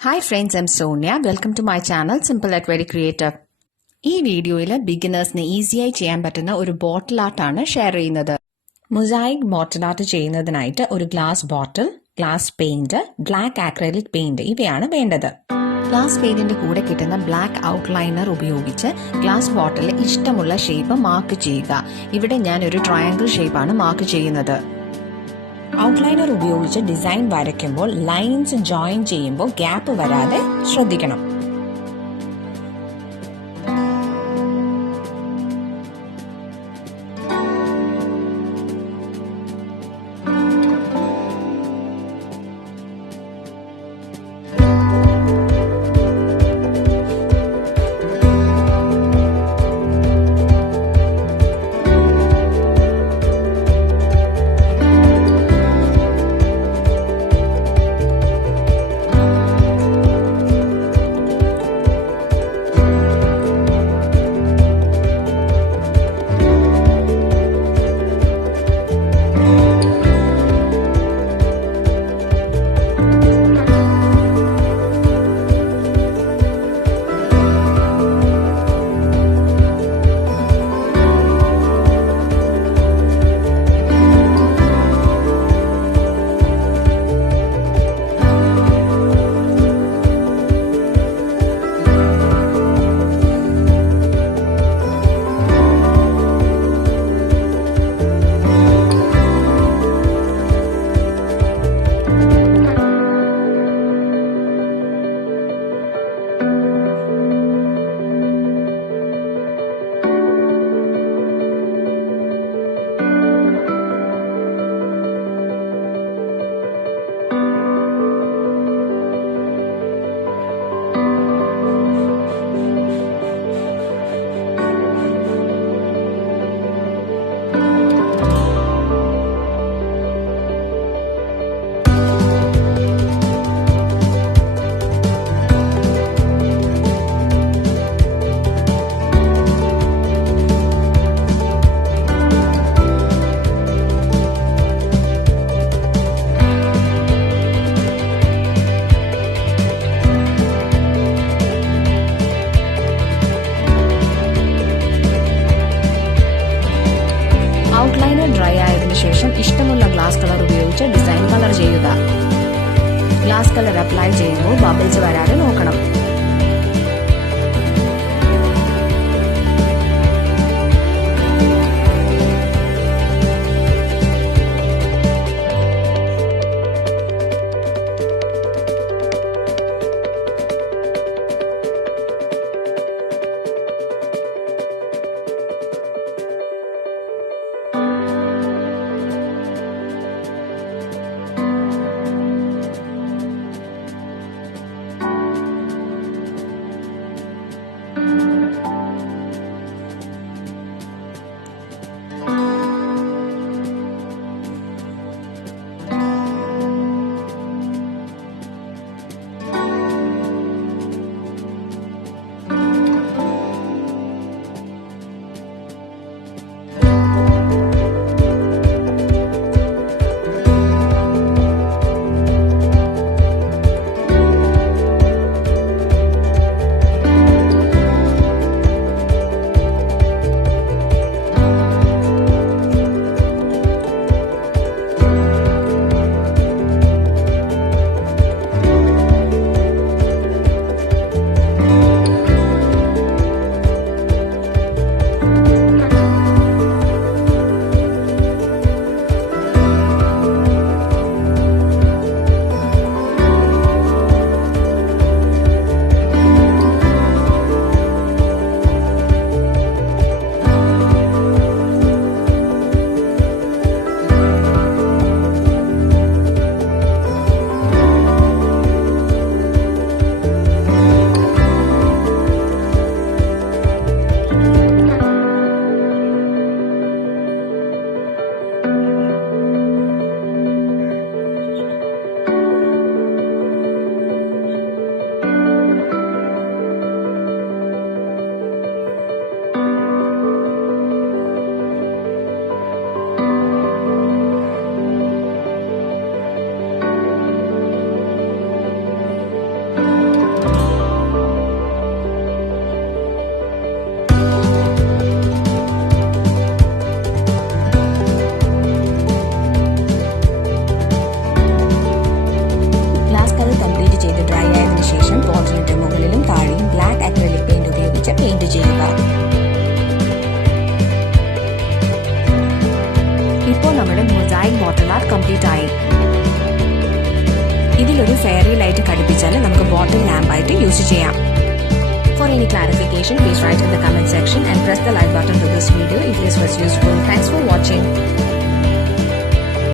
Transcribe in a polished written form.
Hi friends, I'm Sonia. Welcome to my channel Simple at Very Creative. ഈ വീഡിയോയിൽ ബിഗിനേഴ്സിന് ഈസിയായി ചെയ്യാൻ പറ്റുന്ന ഒരു ബോട്ടിൽ ആർട്ടാണ് ഷെയർ ചെയ്യുന്നത്. മൊസായിക് ബോട്ടിൽ ആർട്ട് ചെയ്യുന്നതിനായിട്ട് ഒരു ഗ്ലാസ് ബോട്ടിൽ, glass paint, black acrylic paint ഇവയാണ് വേണ്ടത്. ഗ്ലാസ് പെയിന്റിന്റെ കൂടെ കിട്ടുന്ന ബ്ലാക്ക് ഔട്ട്ലൈനർ ഉപയോഗിച്ച് ഗ്ലാസ് ബോട്ടിൽ ഇഷ്ടമുള്ള ഷേപ്പ് മാർക്ക് ചെയ്യുക. ഇവിടെ ഞാൻ ഒരു ട്രയാങ്കിൾ ഷേപ്പാണ് മാർക്ക് ചെയ്യുന്നത്. ഔട്ട്ലൈനർ ഉപയോഗിച്ച് ഡിസൈൻ വരയ്ക്കുമ്പോൾ ലൈൻസ് ജോയിൻ ചെയ്യുമ്പോൾ ഗ്യാപ്പ് വരാതെ ശ്രദ്ധിക്കണം. ഔട്ട്ലൈനർ ഡ്രൈ ആയതിനു ശേഷം ഇഷ്ടമുള്ള ഗ്ലാസ് കളർ ഉപയോഗിച്ച് ഡിസൈൻ കളർ ചെയ്യുക. ഗ്ലാസ് കളർ അപ്ലൈ ചെയ്യുമ്പോൾ ബബിൾസ് വരാതെ നോക്കണം. ആയിട്ട് യൂസ് ചെയ്യാം. For any clarification, please write in the comment section and press the like button to this video if this was useful. Thanks for watching.